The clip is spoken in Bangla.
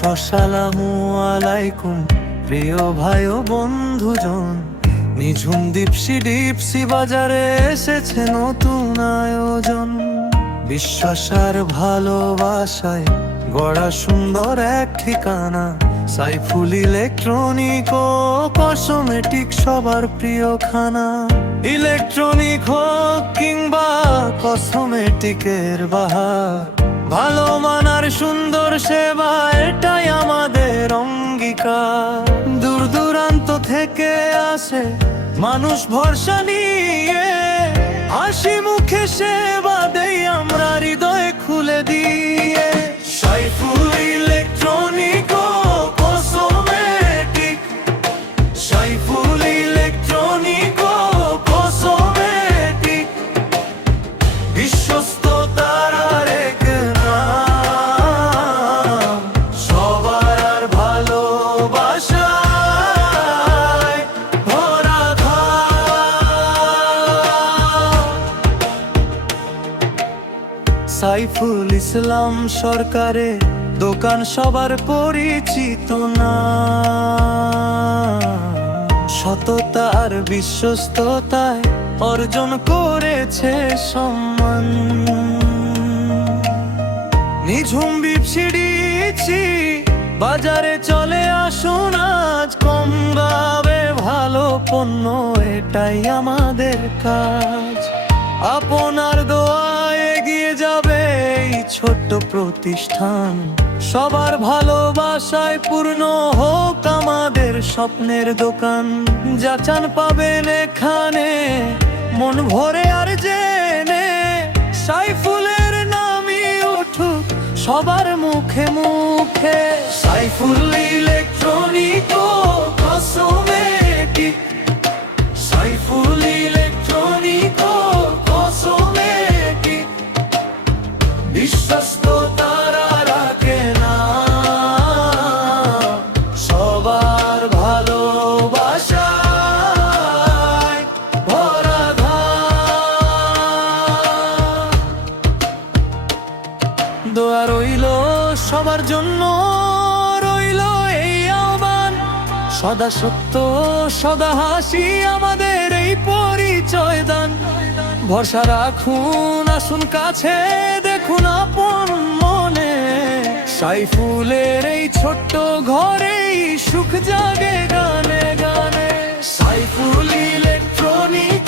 আসসালামু আলাইকুম প্রিয় ভাই ও বন্ধুজন। নিঝুম ডিপসি বাজারে এসেছে নতুন আয়োজন। বিশ্বাস আর ভালোবাসায় গড়া সুন্দর এক ঠিকানা, সাইফুল ইলেকট্রনিক ও কসমেটিক সবার প্রিয় খানা। ইলেকট্রনিক হোক কিংবা কসমেটিকের বাহার, ভালো মানার সুন্দর সেবা এটাই আমাদের অঙ্গীকার। দূর দূরান্ত থেকে আসে মানুষ ভরসা নিয়ে, হাসি মুখে সেবা দেই আমরা হৃদয়ে খুলে দিয়ে। সাইফুল ইলেকট্রনিক ও কসমেটিক, সাইফুল ইলেকট্রনিক ও কসমেটিক, বিশ্বস্ততার আরেক নাম, সবার ভালোবাসায় ভরা ঘর। সাইফুল ইসলাম সরকারে দোকান সবার পরিচিত না, সততা আর বিশ্বস্ততায় অর্জন করেছে সম্মান। নিঝুম ডিপসি বাজারে চলে আসুন আজ, কম দামে ভালো পণ্য এটাই আমাদের কাজ। আপনার দোয়ায় এগিয়ে যাবে এই ছোট্ট প্রতিষ্ঠান, সবার ভালোবাসায় পূর্ণ হোক আমাদের স্বপ্নের দোকান। যা চান পাবেন এখানে মন ভরে আর জেনে, সাইফুলের নামই উঠুক সবার মুখে মুখে। সাইফুল ইলেকট্রনিক ও কসমেটিক, সাইফুল ইলেকট্রনিক ও কসমেটিক, বিশ্বস্ততার রাখে না, সবার ভালোবাসায় ভরা ঘর। দোয়া রইল সবার জন্য, রইল এই আহ্বান, সদা সত্য সদা হাসি আমাদের এই পরিচয় দান। ভরসা রাখুন, আসুন কাছে দেখুন আপন মনে, সাইফুলের এই ছোট্ট ঘরেই সুখ জাগে গানে গানে। সাইফুল ইলেকট্রনিক